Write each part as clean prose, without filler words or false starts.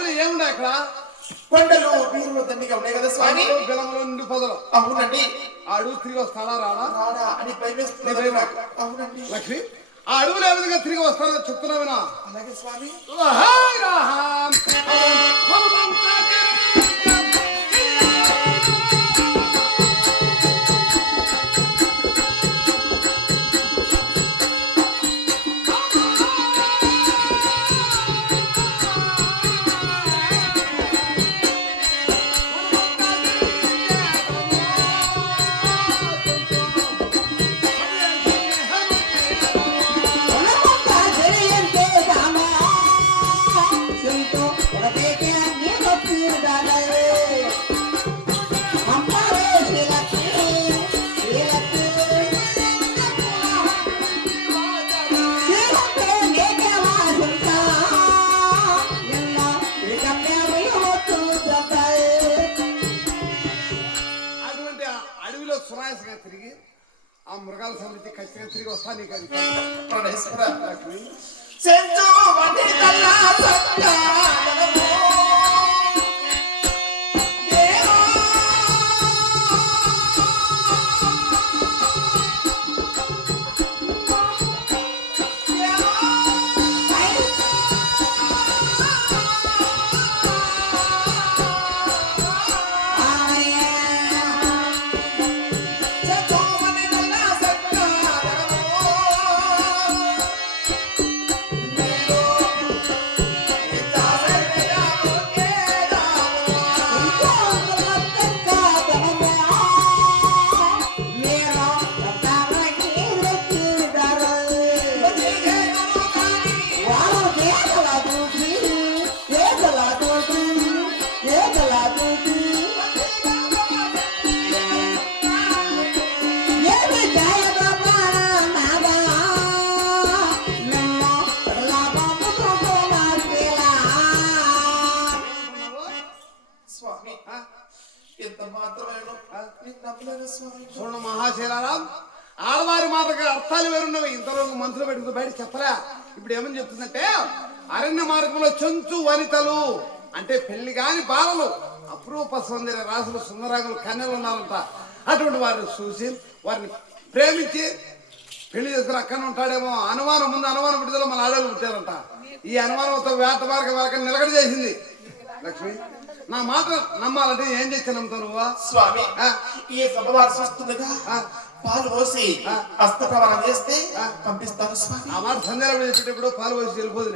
అడవిలో ఏమున్నాయి అక్కడ? కొండలు బీరులు దండిగా ఉన్నాయి కదా స్వామి. బెలములు నిండు పొదలు. అవునండి. ఆ అడుగు తిరిగి వస్తాడా రాడా అని భయమేస్తుంది. అవునండి. లక్ష్మి, ఆ అడుగులు ఏ విధంగా తిరిగి వస్తానో చెప్తున్నావినా? అలాగే స్వామి. తిరిగి ఆ మృగాల సమృద్ధి ఖచ్చితంగా తిరిగి వస్తా. నీకు లక్ష్మి చూడండి మహాశైలారాం, ఆడవారి మాటకి అర్థాలు వేరున్నవి. ఇంతలోకి మనసులో పెట్టుకుని బయట చెప్పలే. ఇప్పుడు ఏమని చెప్తుందంటే, అరణ్య మార్గంలో చెంచు వనితలు అంటే పెళ్లి కాని బాలలు, అపరూప సౌందర్య రాసులు, సుందరాగులు, కన్యలు ఉన్నారంట. అటువంటి వారిని చూసి వారిని ప్రేమించి పెళ్లి చేసుకుని అక్కడ ఉంటాడేమో అనుమానం, ముందు అనుమానం విడుదల మన ఆడవాళ్ళు పుట్టారంట. ఈ అనుమానంతో వేట మార్గం వరకు నిలకడ చేసింది. లక్ష్మి, నా మాట నమ్మాలంటే ఏం చేస్తే నమ్ముతావు నువ్వు? స్వామి, ఈ సభవారు చూస్తుండగా పాలు పోసి హస్త ప్రమాణం చేస్తే పంపిస్తాను స్వామి. ఆ మాట సందేహం చెప్పేటప్పుడు పాలు పోసి వెళ్ళిపోదు.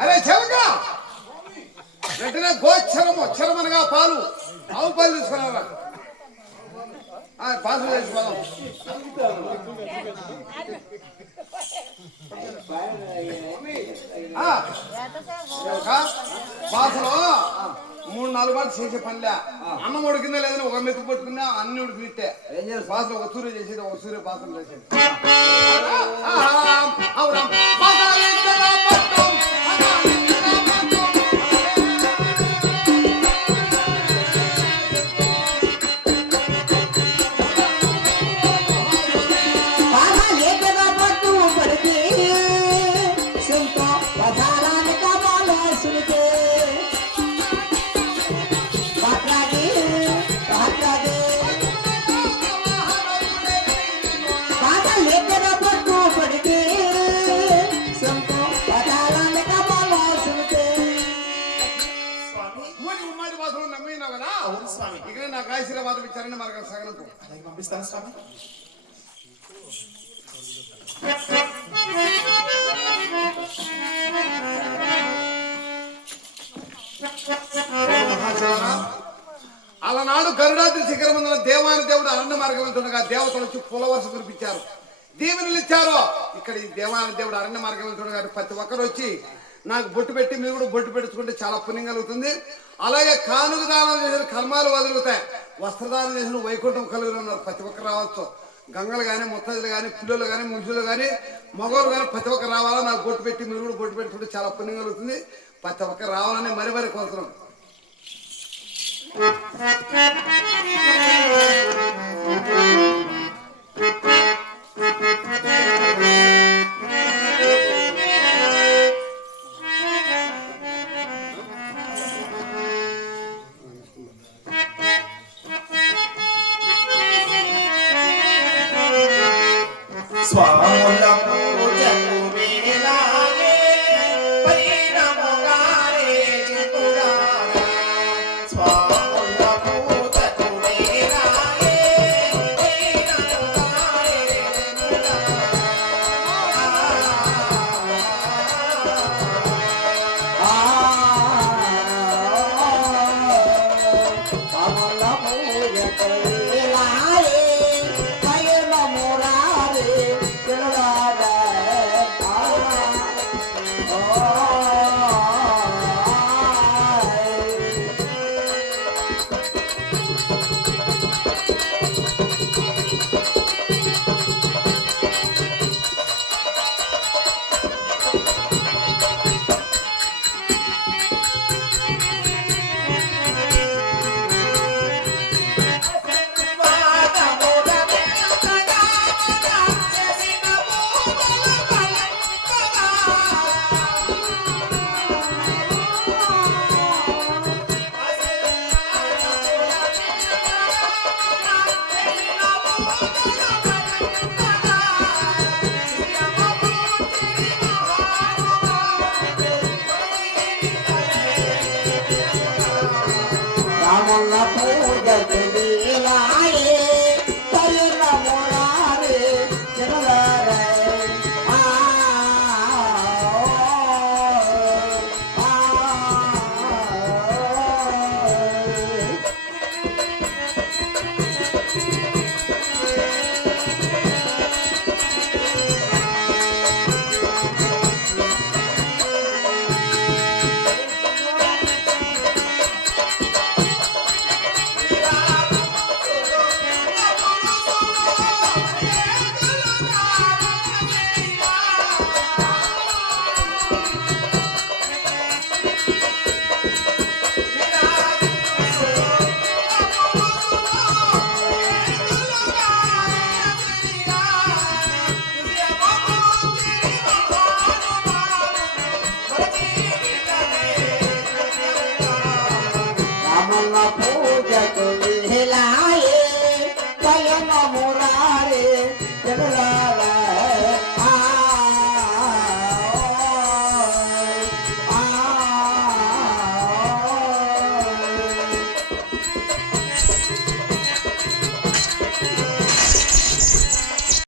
అరే చెవగా వెంటనే గోచరము, చరమనగా పాలు, ఆవు పాలు తీసుకున్నారా? పాలు చేసుకోదాం. బాసలో 3-4 మాటలు చేసే పనిలే. అన్నం ఉడికిందా లేదని ఒక మెతుకు పట్టుకున్నా అన్ని ఉడికినట్టే. ఏం చేయాలి? బాసలో ఒక సూర్య చేసేది, ఒక సూర్య బాసలు చేసేది. ఇక్కడ నాకు ఆశీర్వాదం ఇచ్చారని మనకు సగనం పంపిస్తాను స్వామి. అలనాడు గరుడాద్రి శిఖరమందున దేవాని దేవుడు అరణ్య మార్గం వెళ్తుండగా దేవతలు వచ్చి పులవర్ష కురిపించారు, దీవెనలు ఇచ్చారు. ఇక్కడ ఈ దేవాని దేవుడు అరణ్య మార్గం వెళ్తుండగా ప్రతి ఒక్కరు వచ్చి నాకు బొట్టు పెట్టి మీరు కూడా బొట్టు పెట్టుకుంటే చాలా పుణ్యం కలుగుతుంది. అలాగే కానుక దానం చేసిన కర్మాలు వదులుతాయి, వస్త్రదానం చేసిన వైకుంఠం కలుగులు ఉన్నారు. ప్రతి ఒక్కరు రావచ్చు. గంగలు కానీ, ముత్తజలు కానీ, పిల్లలు కానీ, మనుషులు కానీ, మగవాళ్ళు కానీ ప్రతి ఒక్కరు రావాలా. నాకు బొట్టు పెట్టి మీరు కూడా బొట్టు పెట్టుకుంటే చాలా పుణ్యం కలుగుతుంది. ప్రతి ఒక్కరు రావాలని మరి కోరుతున్నాం.